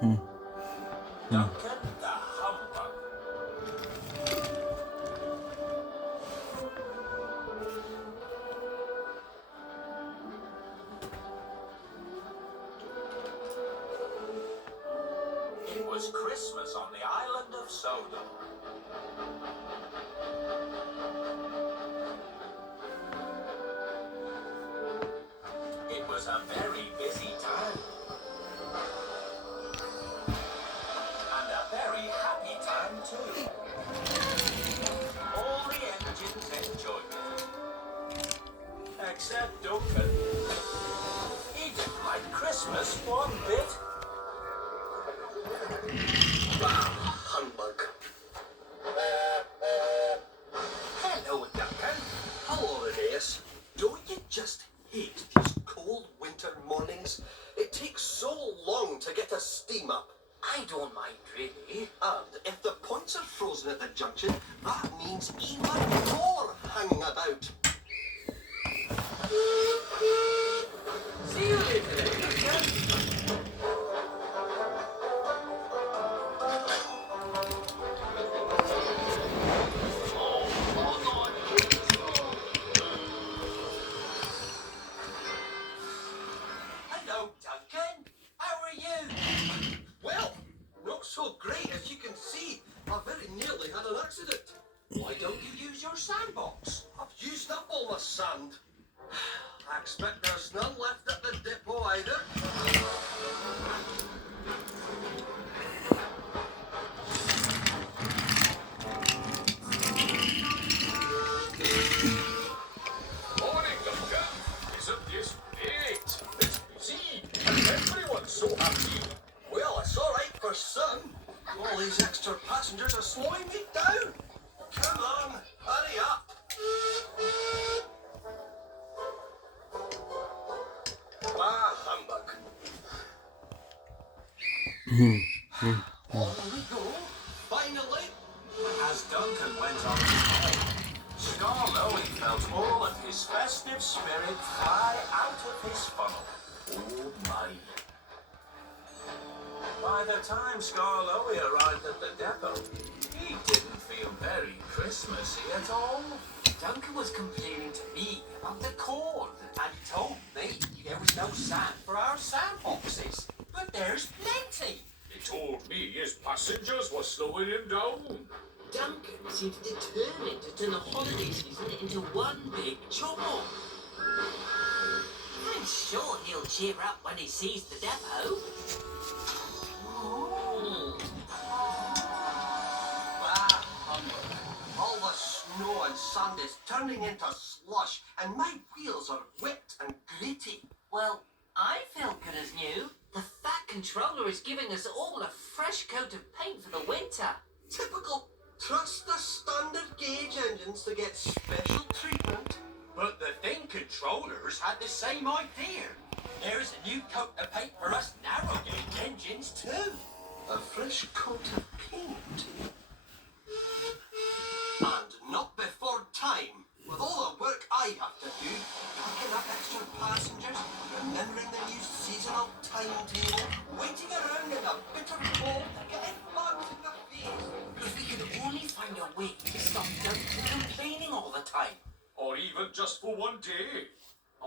Duncan the humbug. It was Christmas on the island of Sodom. It was a very busy time. And a very happy time too. All the engines enjoyed it. Except Duncan. He didn't like Christmas one bit. Humbug. Hello, Duncan. Hello, Aeneas. Don't you just hate these cold winter mornings? It takes so long to get a steam up. I don't mind really. And if the points are frozen at the junction, that means even more hanging about. See you later, Duncan. Hello, Duncan. How are you? Well, not so great as you can see. I very nearly had an accident. Why don't you use your sandbox? I've used up all my sand. I expect there's none left at the depot either. Morning, Duncan. Isn't this great? It's busy, and everyone's so happy. Well, it's all right for some. All these extra passengers are slowing me down. Come on, hurry up. Humbug. On we go, finally. As Duncan went on home, Scarlowy felt all of his festive spirit fly out of his funnel. Oh my. By the time Scarlowy arrived at the depot, he didn't feel very Christmassy at all. Duncan was complaining to me about the cold and told me there was no sand for our sandboxes. But there's plenty. He told me his passengers were slowing him down. Duncan seemed determined to turn the holiday season into one big chore. I'm sure he'll cheer up when he sees the depot. Humbug. All the snow and sand is turning into slush, and my wheels are wet and gritty. Well, I feel good as new. The Fat Controller is giving us all a fresh coat of paint for the winter. Typical. Trust the standard gauge engines to get special treatment. But the thin controllers had the same idea. There's a new coat of paint for us narrow gauge engines too. A fresh coat of paint. And not before time. With all the work I have to do, picking up extra passengers, remembering the new seasonal timetable, waiting around in the bitter cold, getting bugs in the face. If we could only find a way to stop Duncan complaining all the time. Or even just for one day.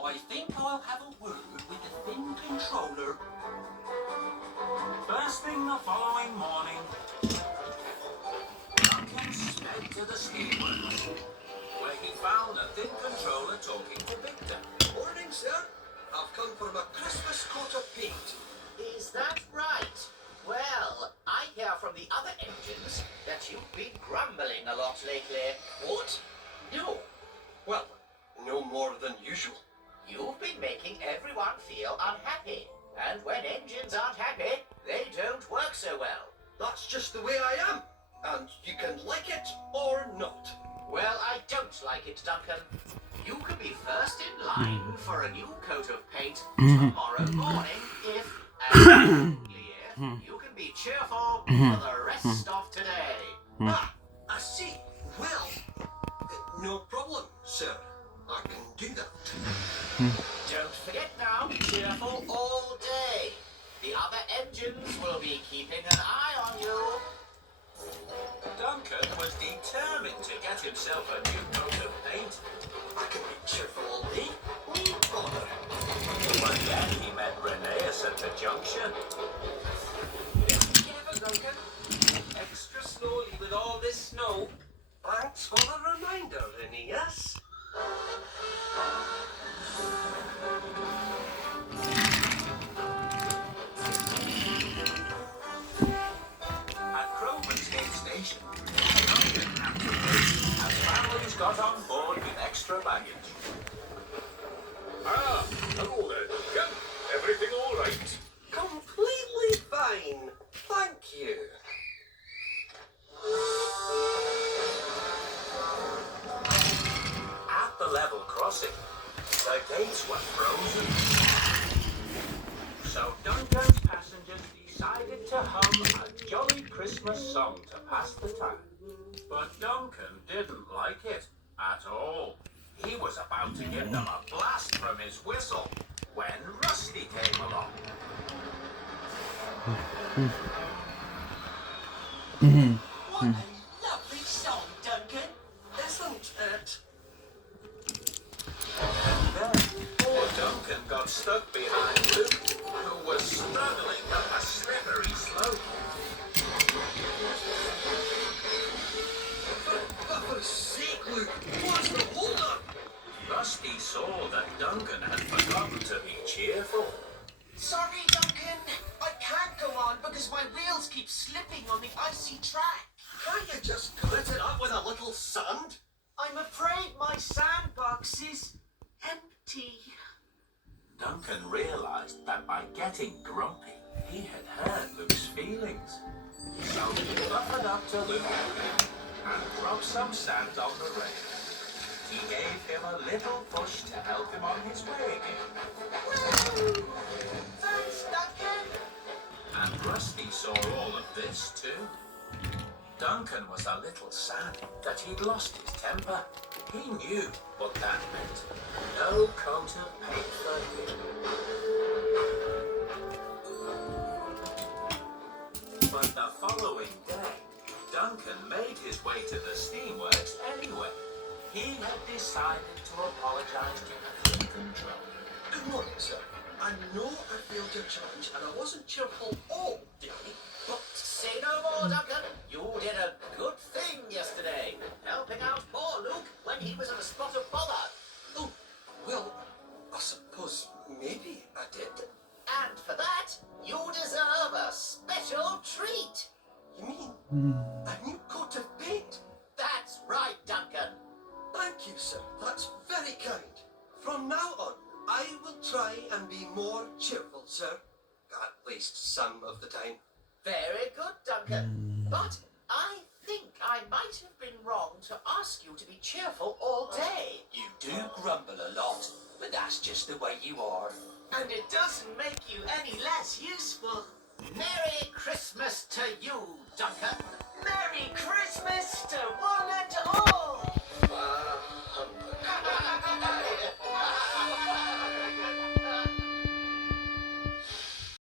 I think I'll have a word with the thin controller. First thing the following morning, Duncan sped to the steelworks, where he found the thin controller talking to Victor. Morning, sir. I've come for my Christmas coat of paint. Is that right? Well, I hear from the other engines that you've been grumbling a lot lately. What? No, Well, no more than usual. you've been making everyone feel unhappy. And when engines aren't happy, they don't work so well. That's just the way I am. And you can like it or not. Well, I don't like it, Duncan. You can be first in line for a new coat of paint tomorrow morning if, as clear, you can be cheerful for the rest of today. Ah, I see. Well, no problem, sir. I can do that. Don't forget now, cheerful all day. The other engines will be keeping an eye on you. Duncan was determined to get himself a new coat of paint. I can be cheerful all day. No bother. But then he met Reneus at the junction. Careful, Duncan. Extra slowly with all this snow. Thanks for the reminder, Aeneas. At Crowman's Gate Station, Duncan had to wait as families got on board with extra baggage. Ah, hello there, Duncan. Everything all right? Completely fine. Thank you. At the level crossing, the gates were frozen. So Duncan's passengers decided to hum a jolly Christmas song to pass the time. But Duncan didn't like it at all. He was about to give them a blast from his whistle when Rusty came along. What a lovely song, Duncan. Isn't it? Then poor Duncan got stuck behind Luke, who was struggling up a slippery slope. For goodness sake, Luke, what's the hold-up? Rusty saw that Duncan had forgotten to be cheerful. Sorry, Duncan. I can't go on because my wheels keep slipping on the icy track. Can't you just grit it up with a little sand? I'm afraid my sandbox is empty. Duncan realized that by getting grumpy, he had hurt Luke's feelings. So he buffered up to Luke again and dropped some sand on the rail. He gave him a little push to help him on his way again. Woo! Thanks, Duncan. And Rusty saw all of this too. Duncan was a little sad that he'd lost his temper. He knew what that meant. No coat of paint for him. But the following day, Duncan made his way to the steamworks anyway. He had decided to apologize to the fleet controller. Good morning, sir. I know I failed your challenge and I wasn't cheerful all day, but Say no more, Duncan. You did a good thing yesterday, helping out poor Luke when he was in a spot of bother. oh, well, I suppose maybe I did. And for that, you deserve a special treat. You mean a new coat of paint? That's right, Duncan. Thank you, sir. That's very kind. From now on, I will try and be more cheerful, sir. At least some of the time. Very good, Duncan. But I think I might have been wrong to ask you to be cheerful all day. You do grumble a lot, but that's just the way you are. And it doesn't make you any less useful. Merry Christmas to you, Duncan. Merry Christmas to one and all!